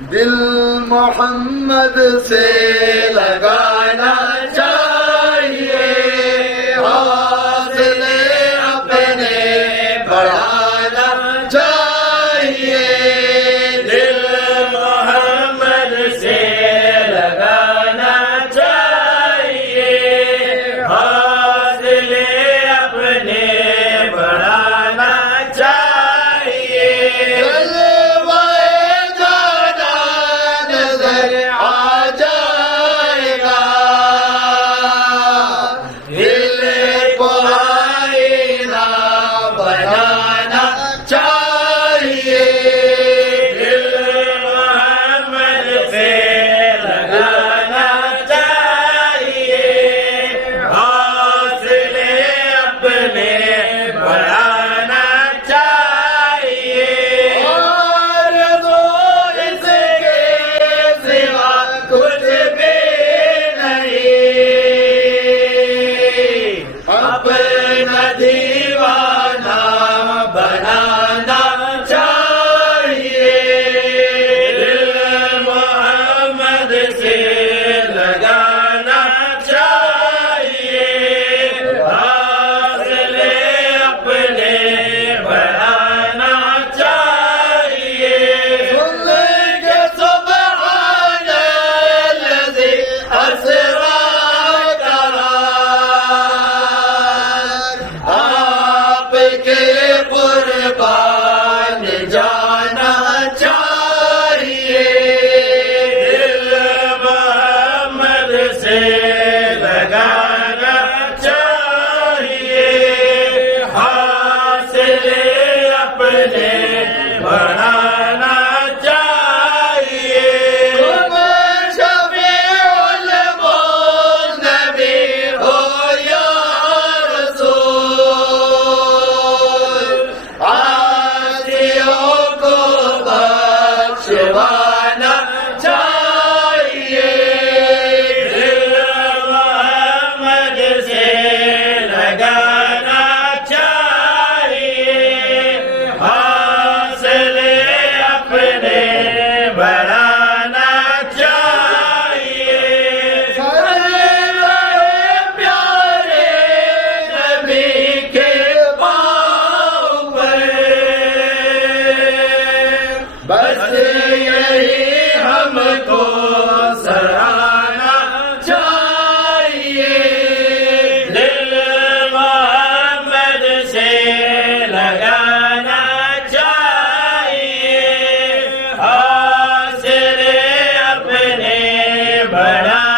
दिल मोहम्मद से लगाना चाहिए, हौसले अपने बढ़ाना चाहिए। दिल मोहम्मद से लगाना चाहिए, हौसले अपने बढ़ाना चाहिए। जलवाए जाना नजर आ जाएगा, दिल को आईना बनाना चाहिए। दिल मोहम्मद से लगाना चाहिए, हौसले अपने बढ़ाना चाहिए। और वो इसके सिवा कुछ भी नहीं, अपना दीवाना बनाना चाहिए। दिल मोहम्मद से लगाना चाहिए, हौसले अपने बढ़ाना चाहिए। सुनेंगे सुब्हानल्लज़ी असरा करा, आपके कुर्बान जाना चाहिए। दिल मोहम्मद से लगाना चाहिए, हौसले अपने बढ़ाना चाहिए। तुम शफीउल मुज़नबी हो या रसूल, आसियों को बख्शवाना चाहिए। दिल मोहम्मद से लगाना चाहिए, हौसले अपने बढ़ाना चाहिए। प्यारे नबी के पाँव पर बस यही हमको सराहना चाहिए। दिल मोहम्मद से लगाना चाहिए, हौसले अपने बढ़ाना